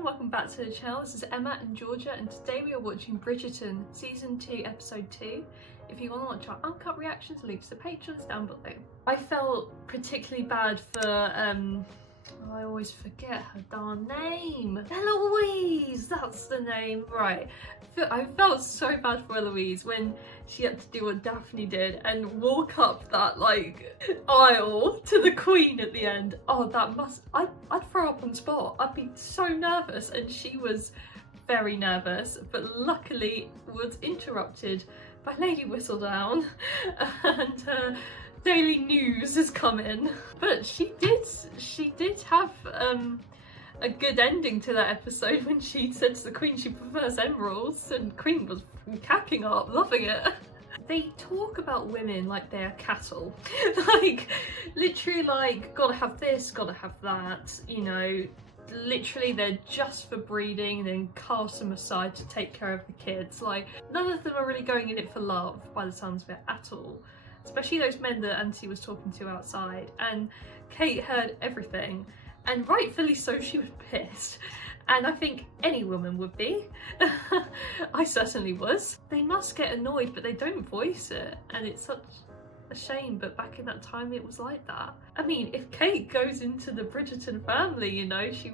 everyone, welcome back to the channel. This is Emma and Georgia, and today we are watching Bridgerton Season 2 Episode 2. If you want to watch our uncut reactions, links to Patreons down below. I felt particularly bad for, I always forget her darn name. Eloise, that's the name, right. I felt so bad for Eloise when she had to do what Daphne did and walk up that aisle to the Queen at the end. Oh, I'd throw up on spot. I'd be so nervous, and she was very nervous, but luckily was interrupted by Lady Whistledown and her daily news has come in. But she did have a good ending to that episode when she said to the Queen she prefers emeralds, and Queen was cacking up, loving it. They talk about women like they're cattle. Literally gotta have this, gotta have that, you know. Literally they're just for breeding, then cast them aside to take care of the kids. None of them are really going in it for love by the sounds of it at all. Especially those men that Auntie was talking to outside. And Kate heard everything, and rightfully so, she was pissed. And I think any woman would be. I certainly was. They must get annoyed, but they don't voice it, and it's such a shame, but back in that time it was like that. I mean, if Kate goes into the Bridgerton family, you know, she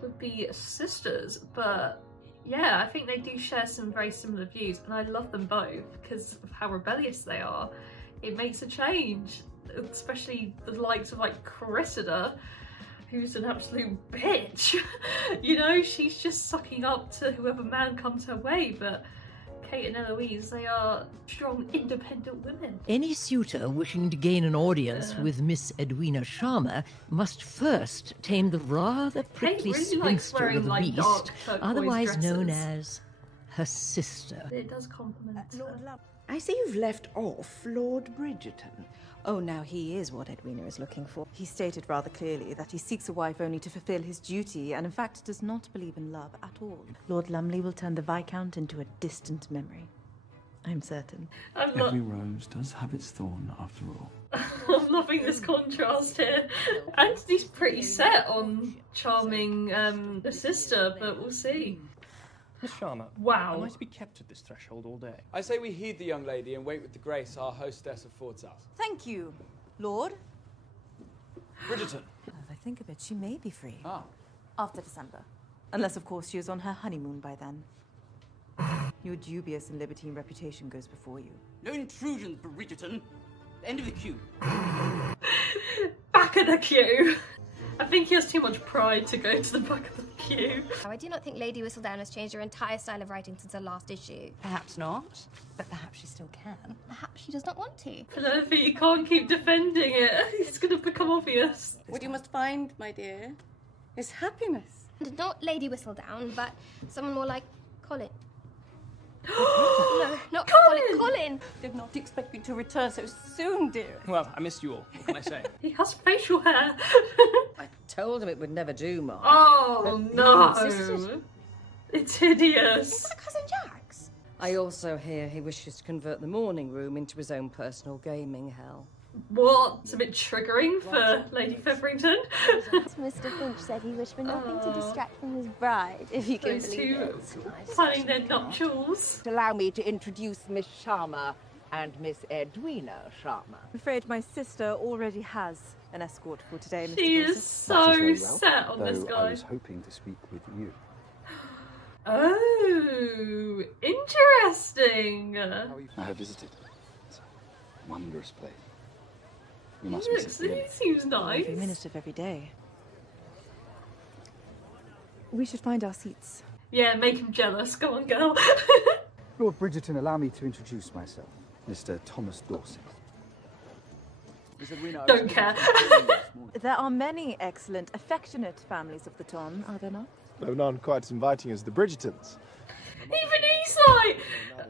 would be sisters. But yeah, I think they do share some very similar views, and I love them both because of how rebellious they are. It makes a change, especially the likes of Cressida, who's an absolute bitch. You know, she's just sucking up to whoever man comes her way, but Kate and Eloise, they are strong, independent women. Any suitor wishing to gain an audience with Miss Edwina Sharma must first tame the rather prickly spinster of the beast, otherwise known as her sister. It does compliment her. I see you've left off Lord Bridgerton. Oh, now he is what Edwina is looking for. He stated rather clearly that he seeks a wife only to fulfill his duty, and in fact does not believe in love at all. Lord Lumley will turn the Viscount into a distant memory. I'm certain. Every rose does have its thorn, after all. I'm loving this contrast here. Anthony's pretty set on charming the sister, but we'll see. Miss Sharma, wow. am I to be kept at this threshold all day? I say we heed the young lady and wait with the grace our hostess affords us. Thank you, Lord. Bridgerton. As I think of it, she may be free. Ah. After December. Unless, of course, she is on her honeymoon by then. Your dubious and libertine reputation goes before you. No intrusion, Bridgerton. End of the queue. Back of the queue. I think he has too much pride to go to the back of the queue. I do not think Lady Whistledown has changed her entire style of writing since her last issue. Perhaps not, but perhaps she still can. Perhaps she does not want to. Penelope, you can't keep defending it. It's going to become obvious. What you must find, my dear, is happiness. And not Lady Whistledown, but someone more like Colin. No, not Colin. Colin! Did not expect you to return so soon, dear. Well, I missed you all. What can I say? He has facial hair. I told him it would never do, Mark. Oh no! It's hideous. Is that Cousin Jack's? I also hear he wishes to convert the morning room into his own personal gaming hell. What? It's a bit triggering for Lady Featherington. Mr. Finch said he wished for nothing to distract from his bride, if you can Those believe two it. planning their nuptials. Allow me to introduce Miss Sharma and Miss Edwina Sharma. I'm afraid my sister already has an escort for today, Mr. She is so set on this guy. I was hoping to speak with you. Oh, interesting. I have visited. It's a wondrous place. You must He visit again. seems nice. Every minute of every day. We should find our seats. Yeah, make him jealous. Go on, girl. Lord Bridgerton, allow me to introduce myself. Mr. Thomas Dorset. Don't care. There are many excellent, affectionate families of the Ton, are there not? Though none quite as inviting as the Bridgertons. Even he's like,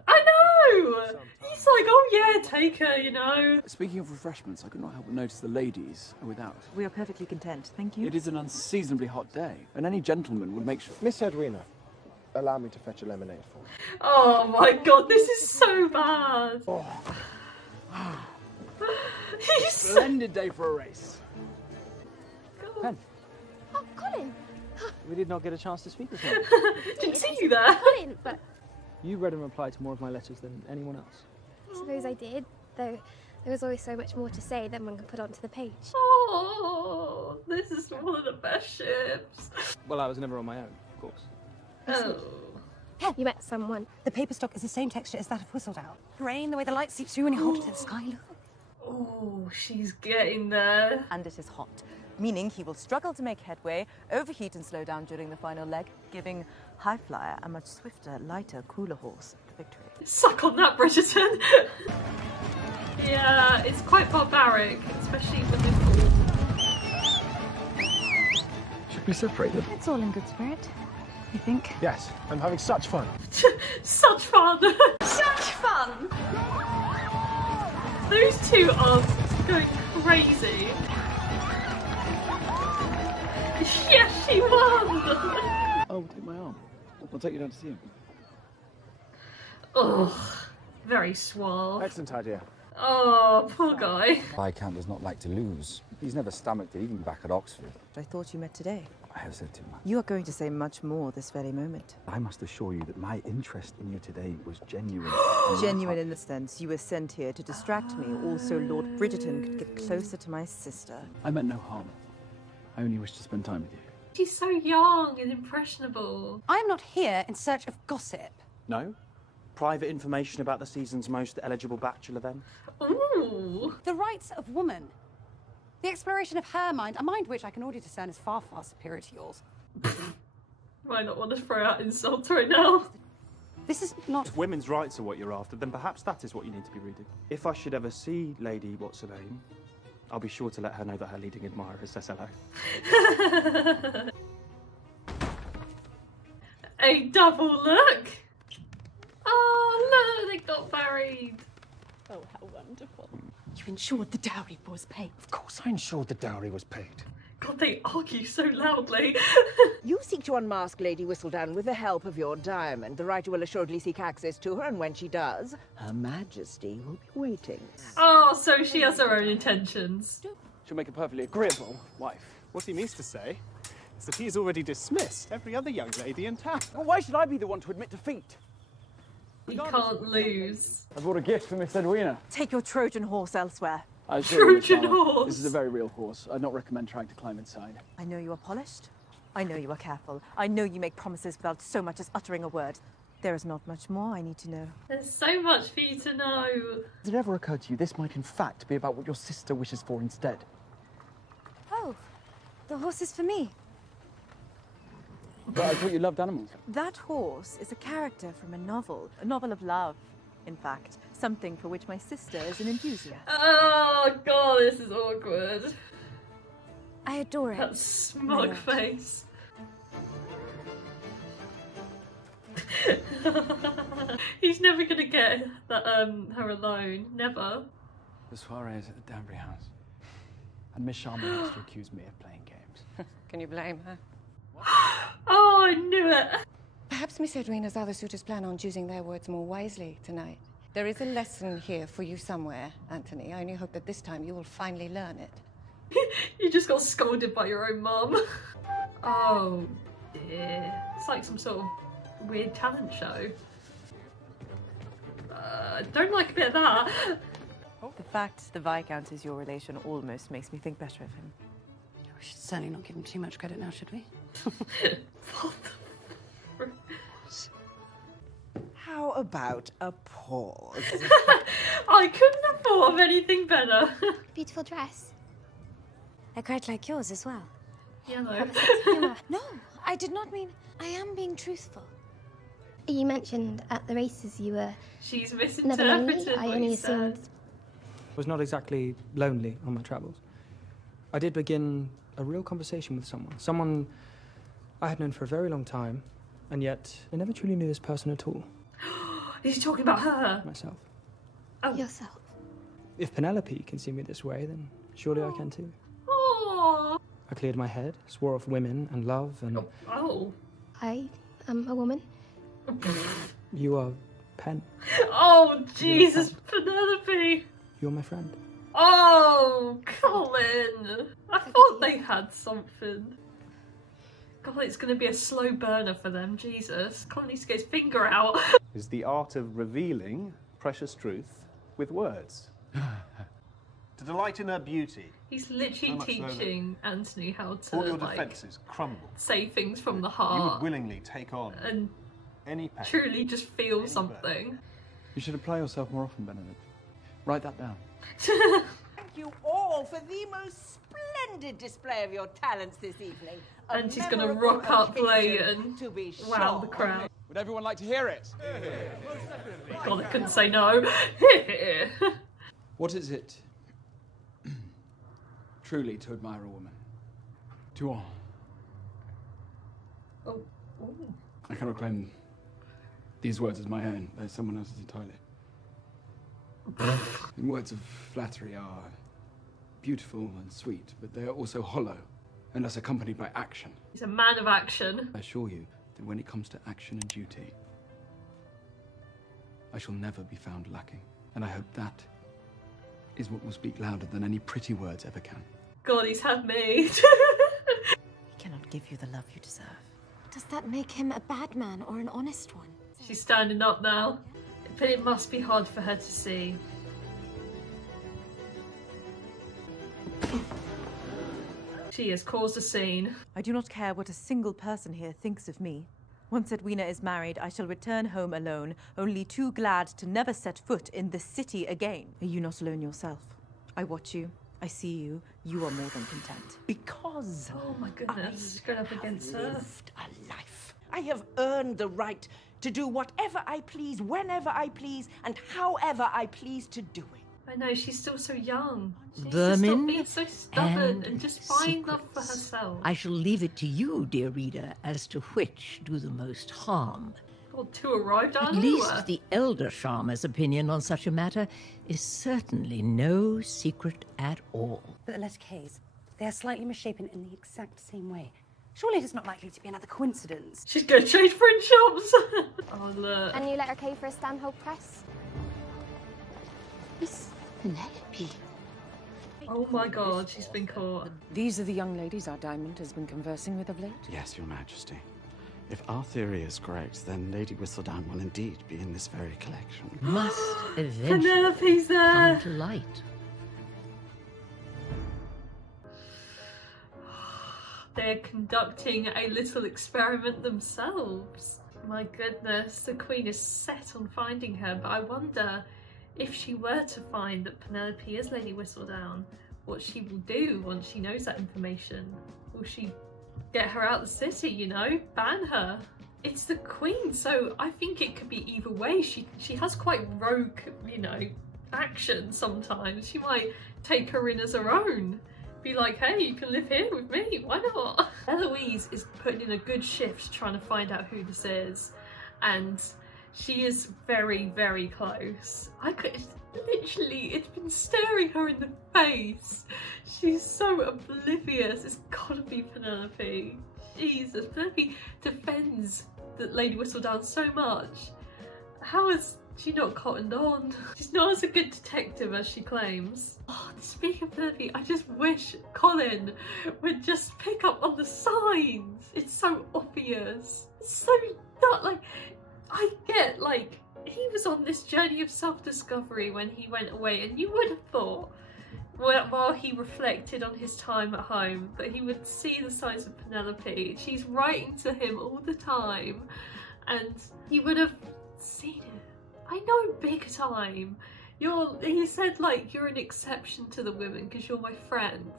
I know! He's like, oh yeah, take her, you know. Speaking of refreshments, I could not help but notice the ladies are without. We are perfectly content, thank you. It is an unseasonably hot day, and any gentleman would make sure... Miss Edwina, allow me to fetch a lemonade for you. Oh my god, this is so bad. Oh. He's Splendid day for a race. Pen. Oh, Colin! We did not get a chance to speak this morning. Didn't see you there. But You read and replied to more of my letters than anyone else. I suppose I did, though there was always so much more to say than one could put onto the page. Oh, this is one of the best ships. Well, I was never on my own, of course. Oh. You met someone. The paper stock is the same texture as that of Whistledown. Rain, the way the light seeps through when you hold it to the sky. Look. Oh, she's getting there. And it is hot, meaning he will struggle to make headway, overheat and slow down during the final leg, giving High Flyer a much swifter, lighter, cooler horse the victory. Suck on that, Bridgerton. Yeah, it's quite barbaric, especially when they fall. Should we separate them? It's all in good spirit, you think? Yes, I'm having such fun. Such fun! Such fun! Those two are going crazy. Yes, she won! Oh, take my arm. I'll take you down to see him. Oh, very suave. Excellent idea. Oh, poor guy. Viscount does not like to lose. He's never stomached it, even back at Oxford. I thought you met today. I have said too much. You are going to say much more this very moment. I must assure you that my interest in you today was genuine. Genuine in the sense you were sent here to distract me, also Lord Bridgerton could get closer to my sister. I meant no harm. I only wish to spend time with you. She's so young and impressionable. I'm not here in search of gossip. No? Private information about the season's most eligible bachelor, then? Ooh. The rights of woman. The exploration of her mind, a mind which I can already discern is far, far superior to yours. Might not want to throw out insults right now. This is not... If women's rights are what you're after, then perhaps that is what you need to be reading. If I should ever see Lady Whistledown, I'll be sure to let her know that her leading admirer says hello. A double look. Oh, look, they got married. Oh, how wonderful. You ensured the dowry was paid. Of course I ensured the dowry was paid. God, they argue so loudly. You seek to unmask Lady Whistledown with the help of your diamond. The writer will assuredly seek access to her, and when she does, Her Majesty will be waiting. Oh, so she has her own intentions. She'll make a perfectly agreeable wife. What he means to say is that he's already dismissed every other young lady in town. Well, why should I be the one to admit defeat? You can't lose. I brought a gift for Miss Edwina. Take your Trojan horse elsewhere. I assure you, Miss Trojan Charlotte, horse. This is a very real horse. I'd not recommend trying to climb inside. I know you are polished. I know you are careful. I know you make promises without so much as uttering a word. There is not much more I need to know. There's so much for you to know. Has it ever occurred to you this might in fact be about what your sister wishes for instead? Oh, the horse is for me. But I thought you loved animals. That horse is a character from a novel of love, in fact. Something for which my sister is an enthusiast. Oh, God, this is awkward. I adore it. That smug face. He's never gonna get that, her alone. Never. The soiree is at the Danbury House. And Miss Sharma wants to accuse me of playing games. Can you blame her? Oh, I knew it. Perhaps Miss Edwina's other suitors plan on choosing their words more wisely tonight. There is a lesson here for you somewhere, Anthony. I only hope that this time you will finally learn it. You just got scolded by your own mum. Oh, dear. It's like some sort of weird talent show. Don't like a bit of that. The fact the Viscount is your relation almost makes me think better of him. We should certainly not give him too much credit now, should we? How about a pause? I couldn't have thought of anything better. Beautiful dress. I quite like yours as well. Yellow. No, I did not mean... I am being truthful. You mentioned at the races you were... She's never lonely. misinterpreted I what only you said. assumed... Was not exactly lonely on my travels. I did begin a real conversation with someone I had known for a very long time, and yet I never truly knew this person at all. Is he talking about her? Myself. Oh. Yourself. If Penelope can see me this way, then surely I can too. Oh. I cleared my head, swore off women and love, and... Oh. I am a woman. You are Pen. Oh, Jesus, Penelope. You're my friend. Oh, Colin. I thought they had something. God, it's going to be a slow burner for them, Jesus. Colin needs to get his finger out. Is the art of revealing precious truth with words. To delight in her beauty. He's literally teaching Anthony how to, all your defences crumble. Say things from the heart. You would willingly take on and any pain. Truly just feel something. You should apply yourself more often, Benedict. Write that down. Thank you all for the most splendid display of your talents this evening. And she's going to rock up late and wow the crowd. Would everyone like to hear it? God, I couldn't say no. What is it truly to admire a woman? To all. Oh. I cannot claim these words as my own. They're someone else's entirely. And words of flattery are beautiful and sweet, but they are also hollow, unless accompanied by action. He's a man of action. I assure you that when it comes to action and duty, I shall never be found lacking. And I hope that is what will speak louder than any pretty words ever can. God, he's had me. He cannot give you the love you deserve. Does that make him a bad man or an honest one? She's standing up now. But it must be hard for her to see. She has caused a scene. I do not care what a single person here thinks of me. Once Edwina is married, I shall return home alone, only too glad to never set foot in this city again. Are you not alone yourself? I watch you. I see you. You are more than content. Because oh my goodness, going up against her. Lived a life. I have earned the right to do whatever I please, whenever I please, and however I please to do it. I know, she's still so young. She needs Vermin to stop being so stubborn and just find love for herself. I shall leave it to you, dear reader, as to which do the most harm. God, two arrived out At of least nowhere. the elder Sharma's opinion on such a matter is certainly no secret at all. But the letter K's, they are slightly misshapen in the exact same way. Surely it is not likely to be another coincidence. She's going to change print shops. Oh, look. And you letter K for a Stanhope Press? Miss Penelope. Oh my God, she's been caught. These are the young ladies our Diamond has been conversing with of late? Yes, Your Majesty. If our theory is correct, then Lady Whistledown will indeed be in this very collection. Must eventually Penelope's there. come to light. They're conducting a little experiment themselves. My goodness, the Queen is set on finding her, but I wonder if she were to find that Penelope is Lady Whistledown, what she will do once she knows that information. Will she get her out of the city, you know? Ban her? It's the Queen, so I think it could be either way. She has quite rogue, you know, action sometimes. She might take her in as her own. Be like, hey, you can live here with me, why not? Eloise is putting in a good shift trying to find out who this is, and she is very, very close. It's been staring her in the face. She's so oblivious. It's gotta be Penelope. Jesus, Penelope defends Lady Whistledown so much. How is she not cottoned on? She's not as a good detective as she claims. Oh, speaking of Penelope, I just wish Colin would just pick up on the signs. It's so obvious. It's so not like, I get like, he was on this journey of self-discovery when he went away, and you would have thought, while he reflected on his time at home, that he would see the signs of Penelope. She's writing to him all the time, and he would have seen it. I know, big time. He said, like, you're an exception to the women because you're my friend.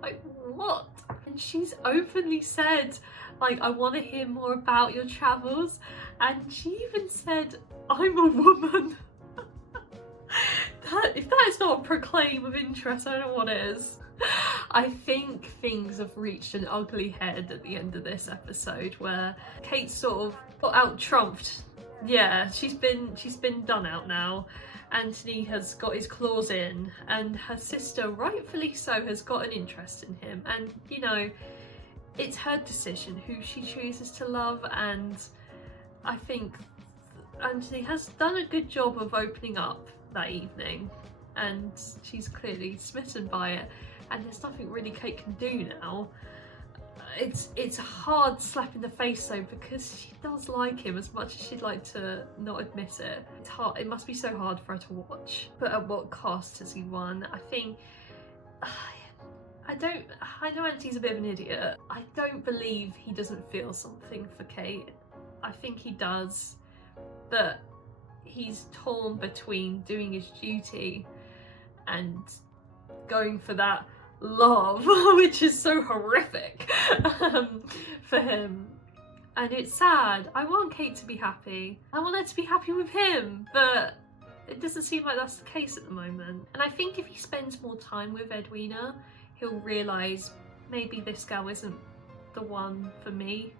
Like, what? And she's openly said, like, I want to hear more about your travels. And she even said, I'm a woman. If that is not a proclaim of interest, I don't know what is. I think things have reached an ugly head at the end of this episode, where Kate sort of got out-trumped. Yeah, she's been done out now. Anthony has got his claws in, and her sister, rightfully so, has got an interest in him. And, you know, it's her decision who she chooses to love, and I think Anthony has done a good job of opening up that evening, and she's clearly smitten by it, and there's nothing really Kate can do now. it's a hard slap in the face though, because she does like him as much as she'd like to not admit it. It's hard. It must be so hard for her to watch. But at what cost has he won? I think I know Auntie's a bit of an idiot. I don't believe he doesn't feel something for Kate. I think he does, but he's torn between doing his duty and going for that love, which is so horrific for him. And it's sad. I want Kate to be happy. I want her to be happy with him, but it doesn't seem like that's the case at the moment. And I think if he spends more time with Edwina, he'll realise maybe this girl isn't the one for me.